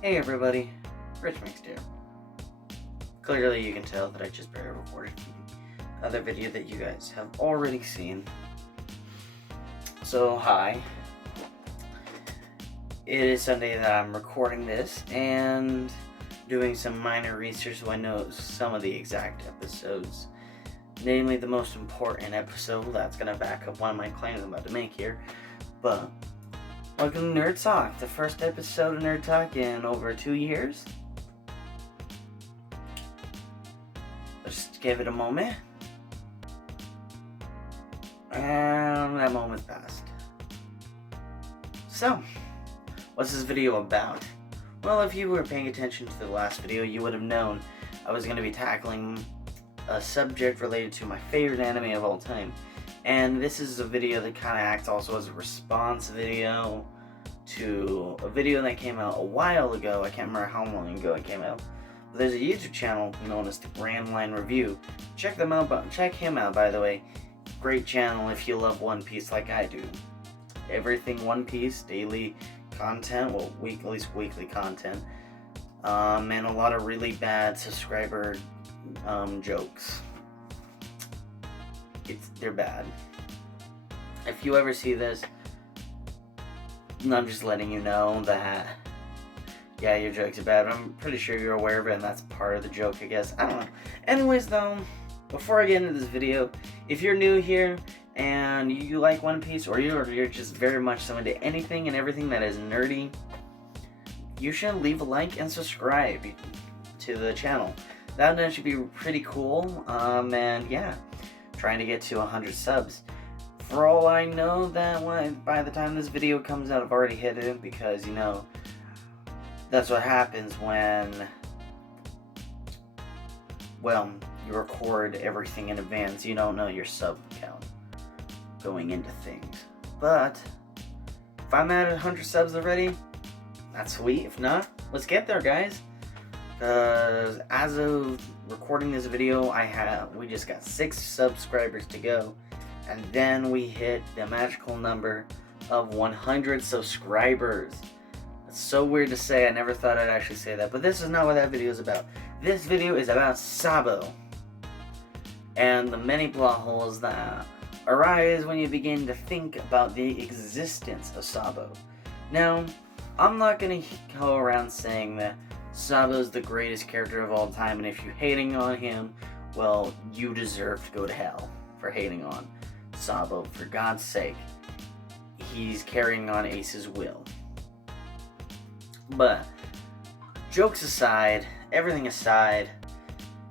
Hey everybody, Rich Mixed here. Clearly you can tell that I just barely recorded the other video that you guys have already seen. So hi. It is Sunday that I'm recording this and doing some minor research so I know some of the exact episodes. Namely the most important episode that's going to back up one of my claims I'm about to make here. But welcome to Nerd Talk, the first episode of Nerd Talk in over 2 years. Let's give it a moment. And that moment's passed. So, what's this video about? Well, if you were paying attention to the last video, you would have known I was going to be tackling a subject related to my favorite anime of all time. And this is a video that kind of acts also as a response video to a video that came out a while ago. I can't remember how long ago it came out. But there's a YouTube channel known as the Grandline Review. Check him out, by the way. Great channel if you love One Piece like I do. Everything One Piece, daily content, well, at least weekly content. And a lot of really bad subscriber jokes. They're bad. If you ever see this, I'm just letting you know that, yeah, your jokes are bad, but I'm pretty sure you're aware of it, and that's part of the joke, I guess. I don't know. Anyways, though, before I get into this video, if you're new here and you like One Piece, or you're just very much so into anything and everything that is nerdy, you should leave a like and subscribe to the channel. That should be pretty cool, and yeah, trying to get to 100 subs. For all I know, that by the time this video comes out, I've already hit it, because, you know, that's what happens when, well, you record everything in advance. You don't know your sub count going into things. But if I'm at 100 subs already, that's sweet. If not, let's get there, guys. Because as of recording this video, we just got 6 subscribers to go, and then we hit the magical number of 100 subscribers. It's so weird to say. I never thought I'd actually say that, but this is not what that video is about. This video is about Sabo and the many plot holes that arise when you begin to think about the existence of Sabo. Now, I'm not going to go around saying that Sabo's the greatest character of all time, and if you're hating on him, well, you deserve to go to hell for hating on Sabo. For God's sake, he's carrying on Ace's will. But jokes aside, everything aside,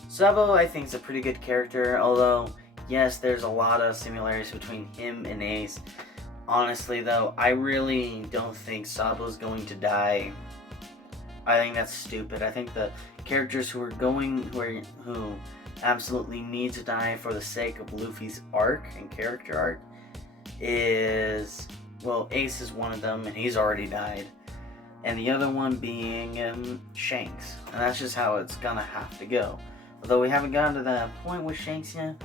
Sabo, I think, is a pretty good character, although yes, there's a lot of similarities between him and Ace. Honestly, though, I really don't think Sabo's going to die. I think that's stupid. I think the characters who absolutely need to die for the sake of Luffy's arc and character arc is, well, Ace is one of them, and he's already died. And the other one being Shanks. And that's just how it's gonna have to go. Although we haven't gotten to that point with Shanks yet,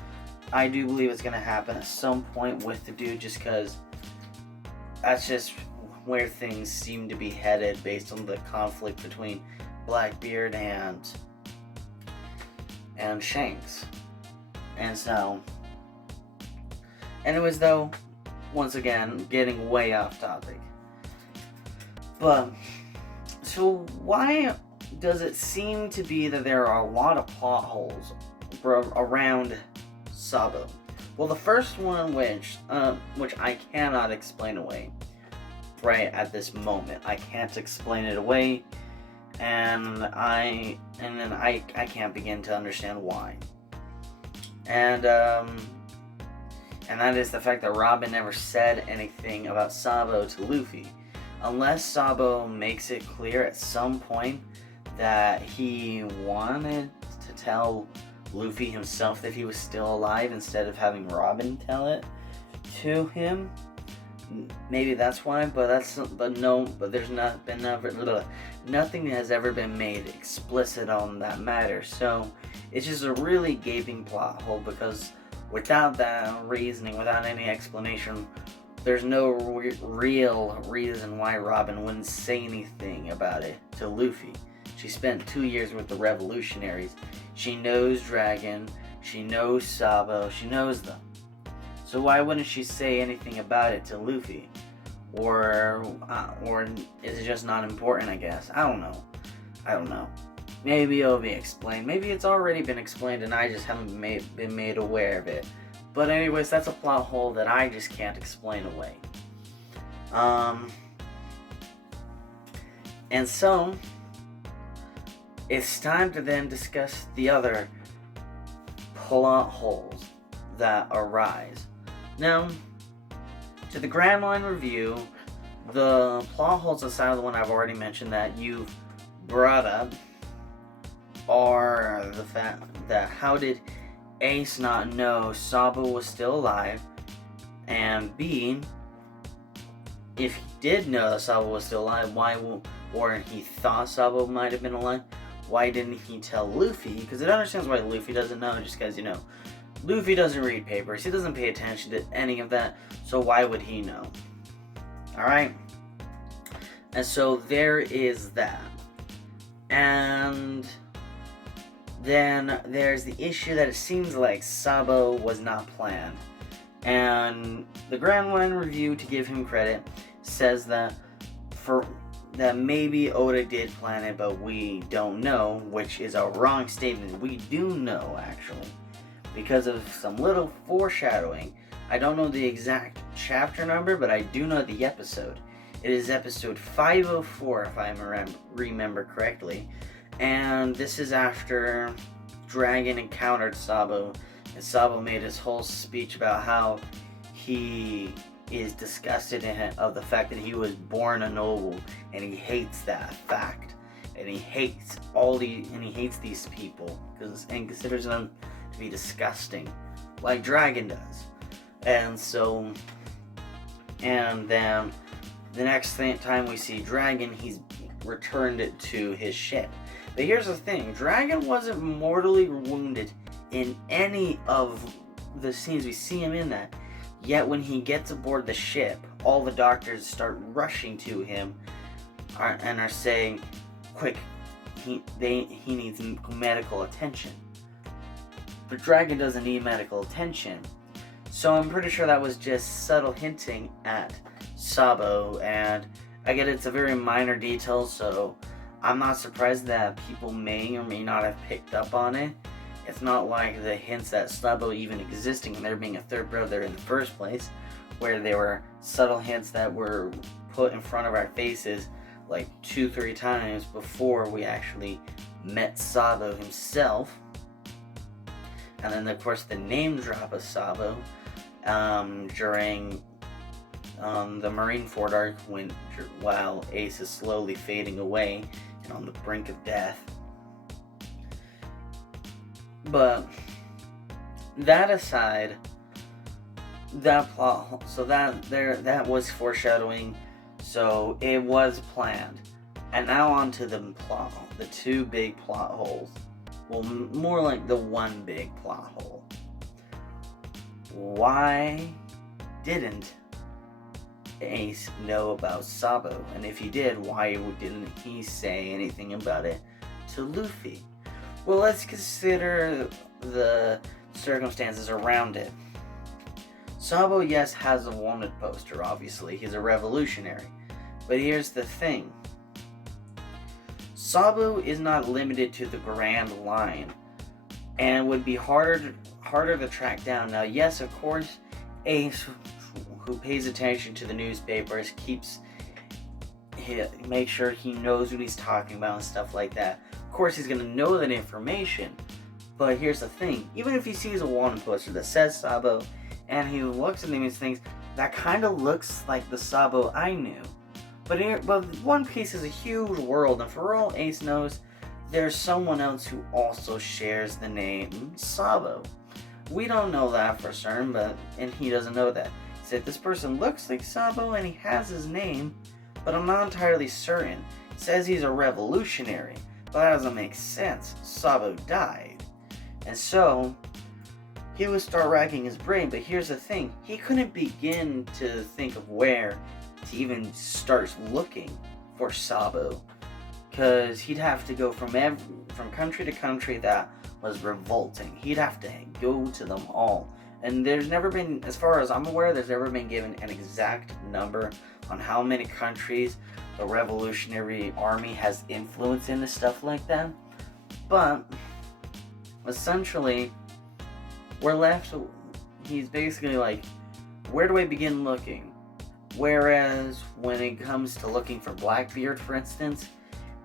I do believe it's gonna happen at some point with the dude, just because that's just where things seem to be headed based on the conflict between Blackbeard and Shanks. And so, anyways, though, once again, getting way off topic. But, so why does it seem to be that there are a lot of plot holes around Sabo? Well, the first one, which I cannot explain away right at this moment. I can't explain it away, and I can't begin to understand why. And that is the fact that Robin never said anything about Sabo to Luffy. Unless Sabo makes it clear at some point that he wanted to tell Luffy himself that he was still alive instead of having Robin tell it to him. Maybe that's why, there's nothing has ever been made explicit on that matter. So it's just a really gaping plot hole, because without that reasoning, without any explanation, there's no real reason why Robin wouldn't say anything about it to Luffy. She spent 2 years with the revolutionaries. She knows Dragon, she knows Sabo, she knows them. So why wouldn't she say anything about it to Luffy? Or is it just not important, I guess? I don't know. Maybe it'll be explained. Maybe it's already been explained and I just haven't been made aware of it. But anyways, that's a plot hole that I just can't explain away. And so, it's time to then discuss the other plot holes that arise. Now, to the Grandline review, the plot holes aside of the one I've already mentioned that you've brought up are the fact that how did Ace not know Sabo was still alive, and B, if he did know that Sabo was still alive, or he thought Sabo might have been alive, why didn't he tell Luffy? Because it understands why Luffy doesn't know, just because, Luffy doesn't read papers, he doesn't pay attention to any of that, so why would he know? Alright? And so there is that. And then there's the issue that it seems like Sabo was not planned. And the Grandline review, to give him credit, says that maybe Oda did plan it, but we don't know, which is a wrong statement. We do know, actually, because of some little foreshadowing. I don't know the exact chapter number, but I do know the episode. It is episode 504, if I remember correctly. And this is after Dragon encountered Sabo, and Sabo made his whole speech about how he is disgusted of the fact that he was born a noble, and he hates that fact, and he hates these people and considers them to be disgusting, like Dragon does. And then the next time we see Dragon, he's returned it to his ship. But here's the thing, Dragon wasn't mortally wounded in any of the scenes we see him in that. Yet when he gets aboard the ship, all the doctors start rushing to him and are saying, quick, he needs medical attention. But Dragon doesn't need medical attention. So I'm pretty sure that was just subtle hinting at Sabo, and I get it's a very minor detail, so I'm not surprised that people may or may not have picked up on it. It's not like the hints that Sabo even existing and there being a third brother in the first place, where there were subtle hints that were put in front of our faces like 2-3 times before we actually met Sabo himself. And then of course the name drop of Sabo during the Marineford arc while Ace is slowly fading away and on the brink of death. But that aside, that plot, so that was foreshadowing, so it was planned. And now on to the two big plot holes. Well, more like the one big plot hole. Why didn't Ace know about Sabo? And if he did, why didn't he say anything about it to Luffy? Well, let's consider the circumstances around it. Sabo, yes, has a wanted poster, obviously. He's a revolutionary. But here's the thing. Sabo is not limited to the Grand Line, and would be harder to track down. Now, yes, of course, Ace, who pays attention to the newspapers, make sure he knows what he's talking about and stuff like that. Of course, he's going to know that information, but here's the thing. Even if he sees a wanted poster that says Sabo, and he looks at these things, that kind of looks like the Sabo I knew. But One Piece is a huge world, and for all Ace knows, there's someone else who also shares the name Sabo. We don't know that for certain, and he doesn't know that. He said, this person looks like Sabo, and he has his name, but I'm not entirely certain. He says he's a revolutionary. But that doesn't make sense. Sabo died. And so, he would start racking his brain. But here's the thing, he couldn't begin to think of where to even start looking for Sabo, because he'd have to go from country to country that was revolting. He'd have to go to them all. And there's never been, as far as I'm aware, there's never been given an exact number on how many countries the Revolutionary Army has influence into stuff like that. But essentially, we're left, he's basically like, where do I begin looking? Whereas when it comes to looking for Blackbeard, for instance,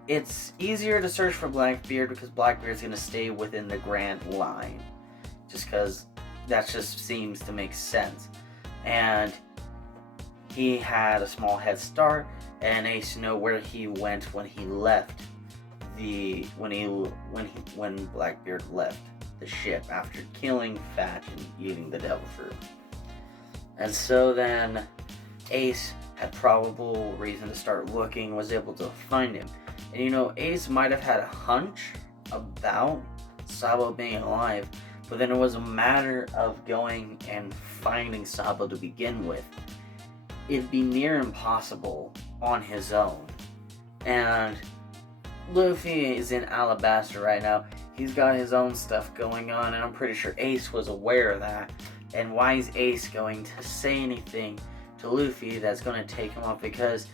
it's easier to search for Blackbeard because Blackbeard's going to stay within the Grand Line. Just because that just seems to make sense. And he had a small head start, and Ace know where he went when he left when Blackbeard left the ship after killing Fatch and eating the devil fruit. And so then Ace had probable reason to start looking, was able to find him. And you know, Ace might have had a hunch about Sabo being alive, but then it was a matter of going and finding Sabo to begin with. It'd be near impossible on his own. And Luffy is in Alabasta right now. He's got his own stuff going on, and I'm pretty sure Ace was aware of that. And why is Ace going to say anything to Luffy that's going to take him off? Because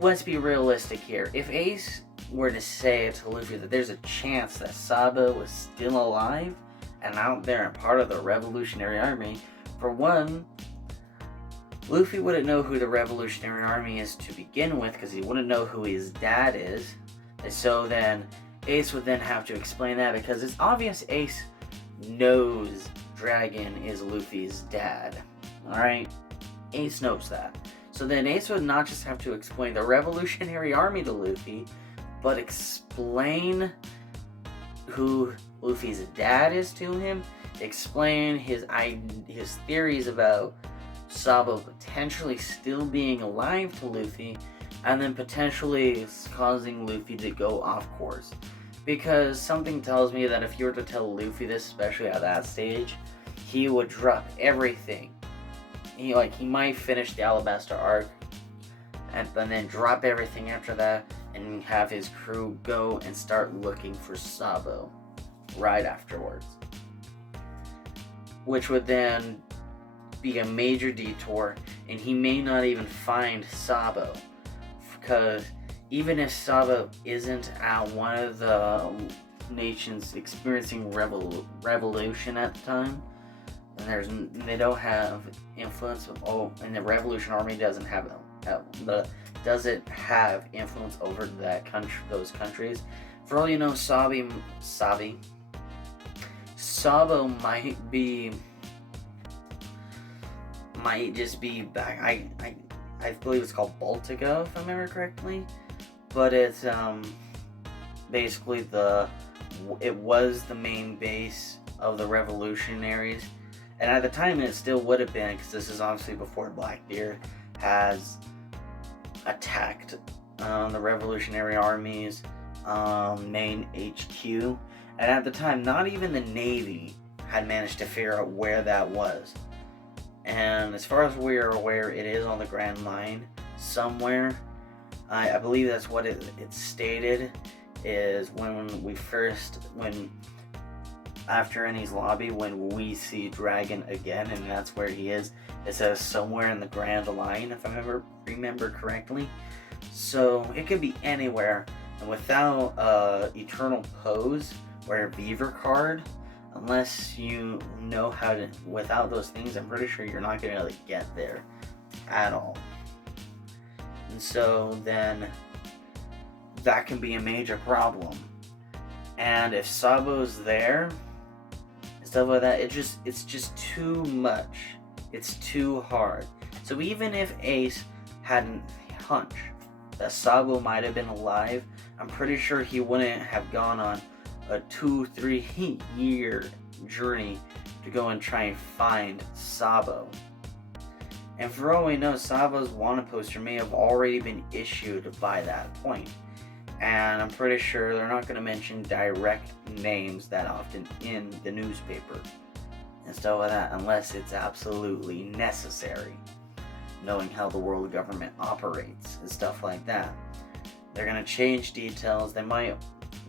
let's be realistic here. If Ace were to say to Luffy that there's a chance that Sabo was still alive and out there and part of the Revolutionary Army, for one, Luffy wouldn't know who the Revolutionary Army is to begin with because he wouldn't know who his dad is. And so then Ace would then have to explain that, because it's obvious Ace knows Dragon is Luffy's dad. Alright? Ace knows that. So then Ace would not just have to explain the Revolutionary Army to Luffy, but explain who Luffy's dad is to him, explain his theories about Sabo potentially still being alive to Luffy, and then potentially causing Luffy to go off course. Because something tells me that if you were to tell Luffy this, especially at that stage, he would drop everything. He might finish the Alabasta arc, and then drop everything after that, and have his crew go and start looking for Sabo right afterwards. Which would then be a major detour, and he may not even find Sabo. Because even if Sabo isn't at one of the nations experiencing revolution at the time, and they don't have influence, and the Revolution Army doesn't have influence over those countries. For all you know, Sabo might just be back. I believe it's called Baltica, if I remember correctly. But it's basically it was the main base of the revolutionaries, and at the time it still would have been, because this is obviously before Blackbeard has attacked the Revolutionary Army's main HQ. And at the time, not even the Navy had managed to figure out where that was. And as far as we are aware, it is on the Grand Line somewhere. I believe that's what it stated, is after Enies Lobby, when we see Dragon again, and that's where he is, it says somewhere in the Grand Line, if I remember correctly. So it could be anywhere, and without Eternal Pose or a Beaver card, unless you know how to, without those things, I'm pretty sure you're not going to get there at all. And so then that can be a major problem. And if Sabo's there, stuff like that, it's just too much. It's too hard. So even if Ace hadn't hunch that Sabo might have been alive, I'm pretty sure he wouldn't have gone on a 2-3 year journey to go and try and find Sabo. And for all we know, Sabo's wanted poster may have already been issued by that point. And I'm pretty sure they're not going to mention direct names that often in the newspaper. and stuff like that, unless it's absolutely necessary, knowing how the world government operates and stuff like that. They're gonna change details. They might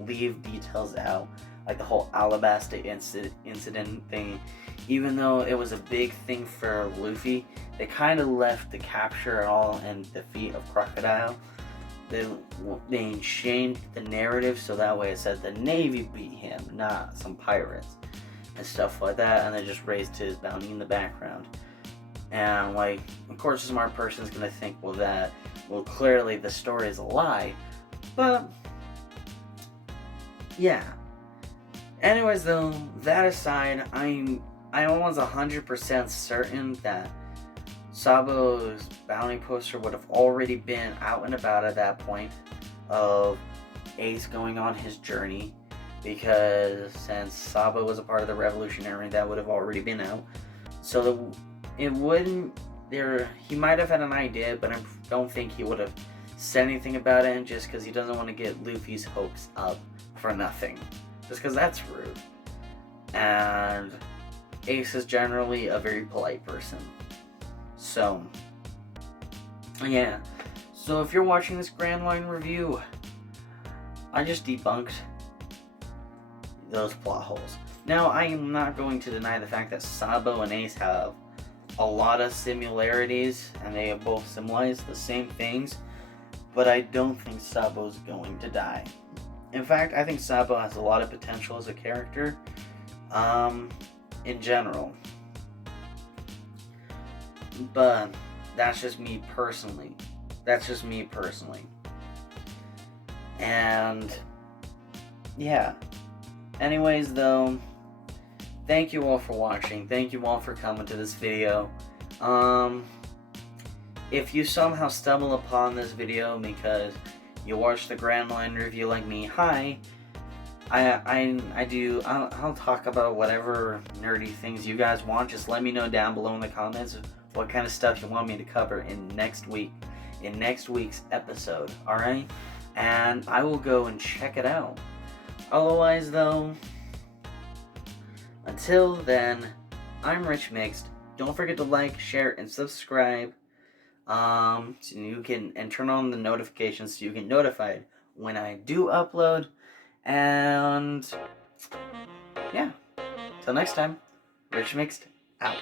leave details out, like the whole Alabasta incident thing. Even though it was a big thing for Luffy, they kind of left the capture all and defeat of Crocodile. They changed the narrative so that way it said the Navy beat him, not some pirates and stuff like that, and they just raised his bounty in the background. And like, of course, a smart person's gonna think, well, clearly the story is a lie, but yeah. Anyways, though, that aside, I'm almost 100% certain that Sabo's bounty poster would have already been out and about at that point of Ace going on his journey, because since Sabo was a part of the Revolutionary, that would have already been out. So it wouldn't. He might have had an idea, but I don't think he would have said anything about it, just because he doesn't want to get Luffy's hopes up for nothing. Just because that's rude. And Ace is generally a very polite person. So, yeah. So if you're watching this Grandline review, I just debunked those plot holes. Now, I am not going to deny the fact that Sabo and Ace have a lot of similarities, and they have both symbolized the same things, but I don't think Sabo's going to die. In fact, I think Sabo has a lot of potential as a character, in general. But that's just me personally. And yeah. Anyways, though, thank you all for watching. Thank you all for coming to this video. If you somehow stumble upon this video because you watched the Grandline review like me, hi. I'll talk about whatever nerdy things you guys want. Just let me know down below in the comments what kind of stuff you want me to cover in next week's episode, alright? And I will go and check it out. Otherwise, though, until then, I'm Rich Mixed. Don't forget to like, share, and subscribe. So you can, and turn on the notifications so you get notified when I do upload. And yeah, till next time, Rich Mixed out.